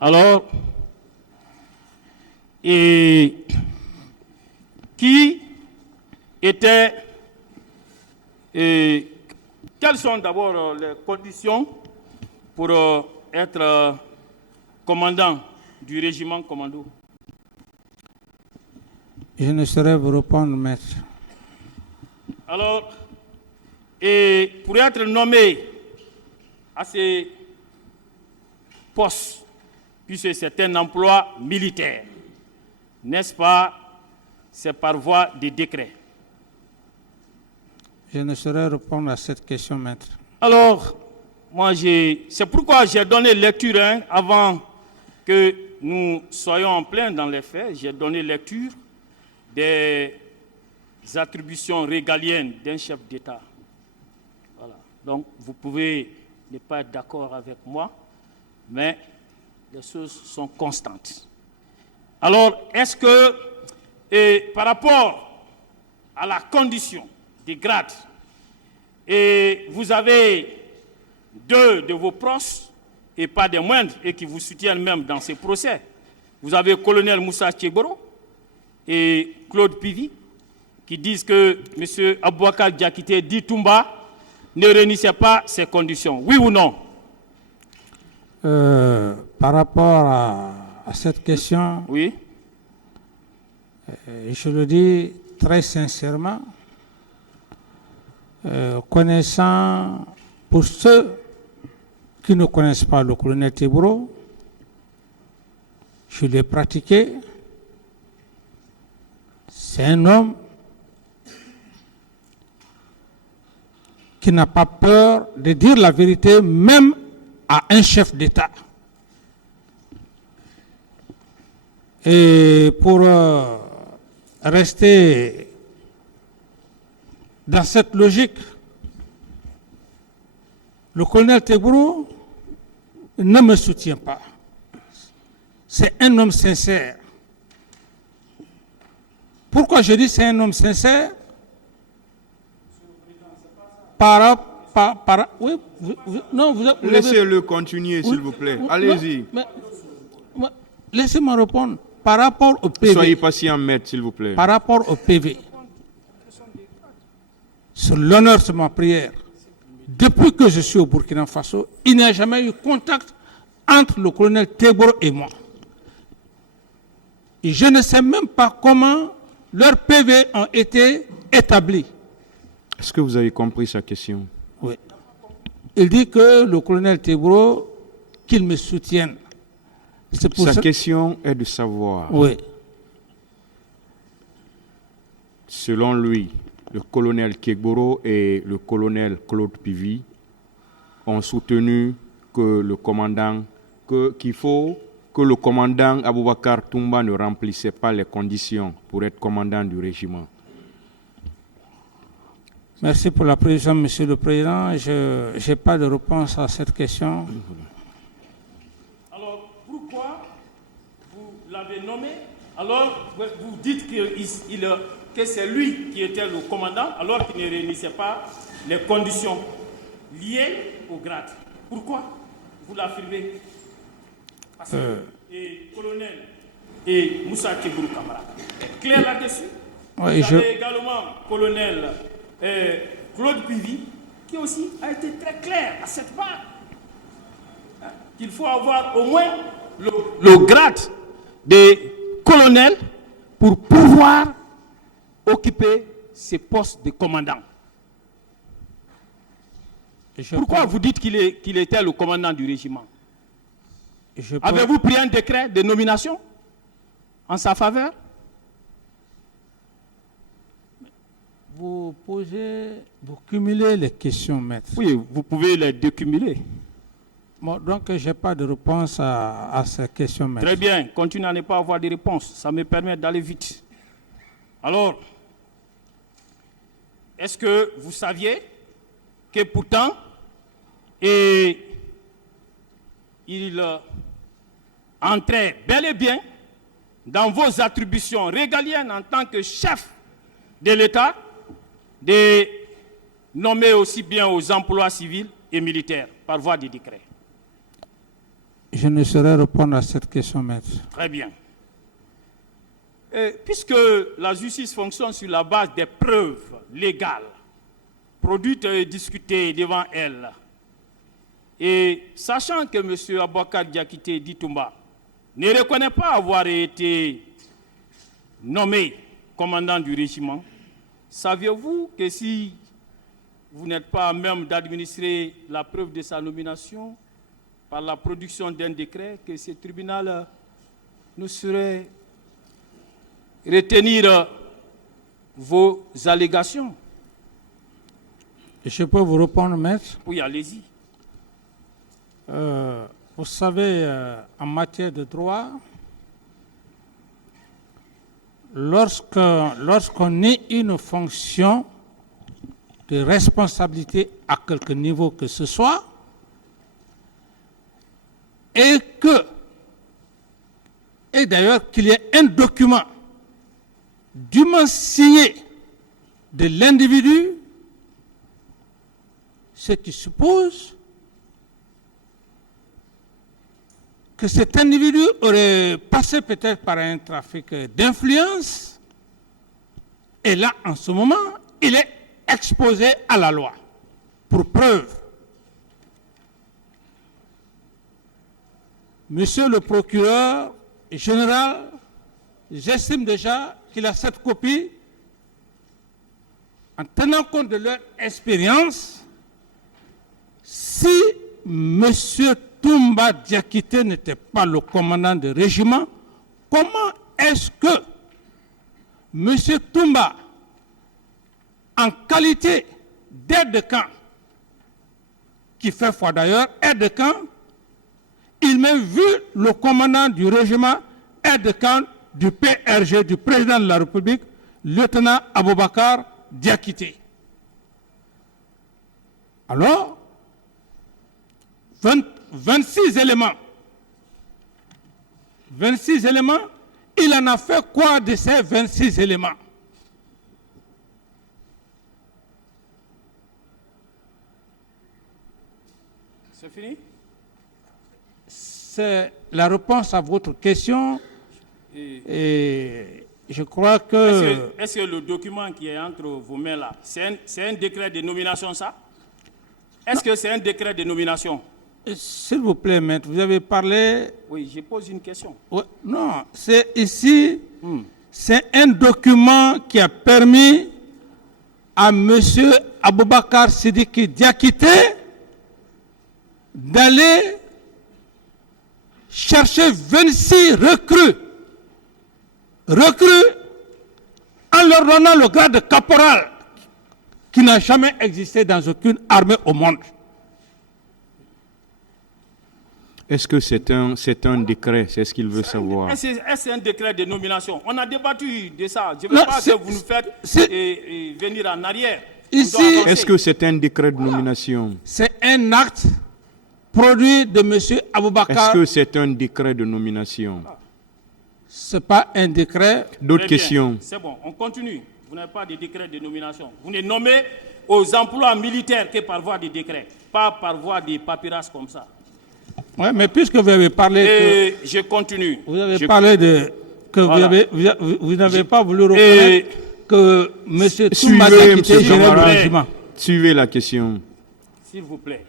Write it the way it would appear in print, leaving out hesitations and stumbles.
Alors, et qui était, et quelles sont d'abord les conditions pour être commandant du régiment commando? Je ne saurais vous répondre, maître. Alors, et pour être nommé à ces postes, puisque c'est un emploi militaire, n'est-ce pas? C'est par voie de décret. Je ne saurais répondre à cette question, maître. Alors, moi, c'est pourquoi j'ai donné lecture, avant que nous soyons en plein dans les faits, j'ai donné lecture des attributions régaliennes d'un chef d'État. Voilà. Donc, vous pouvez ne pas être d'accord avec moi, mais les choses sont constantes. Alors, est-ce que, par rapport à la condition des grades, et vous avez deux de vos proches, et pas des moindres, et qui vous soutiennent même dans ces procès. Vous avez le colonel Moussa Tchegboro et Claude Pivi, qui disent que M. Abouakar Diakité dit Toumba ne réunissait pas ces conditions. Oui ou non? Par rapport à cette question, oui. Je le dis très sincèrement, connaissant, pour ceux qui ne connaissent pas le colonel Tchegboro, je l'ai pratiqué. C'est un homme qui n'a pas peur de dire la vérité, même à un chef d'État. Et pour rester dans cette logique, le colonel Tchegboro ne me soutient pas. C'est un homme sincère. Pourquoi je dis c'est un homme sincère? Oui, laissez-le continuer, s'il vous plaît. Allez-y. Laissez-moi répondre. Par rapport au PV. Soyez patient, maître, s'il vous plaît. Par rapport au PV, sur l'honneur de ma prière, depuis que je suis au Burkina Faso, il n'y a jamais eu contact entre le colonel Tchegboro et moi. Et je ne sais même pas comment leurs PV ont été établis. Est-ce que vous avez compris sa question? Oui. Il dit que le colonel Tchegboro, qu'il me soutienne. Sa question est de savoir, oui, selon lui, le colonel Tchegboro et le colonel Claude Pivi ont soutenu que le commandant, qu'il faut que le commandant Aboubacar Toumba ne remplissait pas les conditions pour être commandant du régiment. Merci pour la précision, Monsieur le Président. Je n'ai pas de réponse à cette question. Alors, pourquoi vous l'avez nommé? Alors, vous dites que c'est lui qui était le commandant, alors qu'il ne réunissait pas les conditions liées au grade. Pourquoi vous l'affirmez? Parce que le colonel et Moussa Tchegboro Camara est clair là-dessus. Oui, vous avez également le colonel Claude Pivi, qui aussi a été très clair à cette part. Qu'il faut avoir au moins le grade de colonel pour pouvoir occuper ces postes de commandant. Pourquoi vous dites qu'il était le commandant du régiment? Avez-vous pris un décret de nomination en sa faveur? Vous cumulez les questions, maître. Oui, vous pouvez les décumuler. Bon, donc, je n'ai pas de réponse à ces questions, maître. Très bien, continuez à ne pas avoir de réponse. Ça me permet d'aller vite. Alors, est-ce que vous saviez que pourtant, il entrait bel et bien dans vos attributions régaliennes en tant que chef de l'État, de nommer aussi bien aux emplois civils et militaires par voie de décret? Je ne saurais répondre à cette question, maître. Très bien. Puisque la justice fonctionne sur la base des preuves légales, produites et discutées devant elle, et sachant que M. Aboubakar Diakité Ditumba ne reconnaît pas avoir été nommé commandant du régiment, saviez-vous que si vous n'êtes pas à même d'administrer la preuve de sa nomination par la production d'un décret, que ce tribunal ne saurait retenir vos allégations? Je peux vous répondre, maître? Oui, allez-y. Vous savez, en matière de droit, lorsqu'on ait une fonction de responsabilité à quelque niveau que ce soit, et d'ailleurs qu'il y ait un document dûment signé de l'individu, ce qui suppose que cet individu aurait passé peut-être par un trafic d'influence, et là, en ce moment, il est exposé à la loi pour preuve. Monsieur le procureur général, j'estime déjà qu'il a cette copie. En tenant compte de leur expérience, si monsieur Toumba Diakité n'était pas le commandant du régiment, comment est-ce que M. Toumba, en qualité d'aide de camp, qui fait foi d'ailleurs, aide de camp, il m'a vu le commandant du régiment aide de camp du PRG, du président de la République, lieutenant Aboubakar Diakité. Alors, 26 éléments. 26 éléments, il en a fait quoi de ces 26 éléments? C'est fini? C'est la réponse à votre question. Et je crois que... Est-ce que le document qui est entre vos mains là, c'est un décret de nomination ça? Est-ce que c'est un décret de nomination? S'il vous plaît, maître, vous avez parlé... Oui, je pose une question. Non, c'est ici, c'est un document qui a permis à M. Aboubakar Sidiki Diakité d'aller chercher 26 recrues en leur donnant le grade de caporal qui n'a jamais existé dans aucune armée au monde. Est-ce que c'est un décret? C'est ce qu'il veut savoir. Est-ce que c'est un décret de nomination? On a débattu de ça. Je ne veux pas que vous nous faites venir en arrière. Ici, est-ce que c'est un décret de nomination? C'est un acte produit de M. Aboubakar. Est-ce que c'est un décret de nomination? Ce n'est pas un décret. D'autres questions? C'est bon, on continue. Vous n'avez pas de décret de nomination. Vous ne nommez aux emplois militaires que par voie de décret, pas par voie de papyrus comme ça. Oui, mais puisque vous avez parlé... je continue. Vous avez parlé de... que voilà. Vous n'avez pas voulu reconnaître que M. Toumba Diakité gérait le régiment. Suivez la question. S'il vous plaît.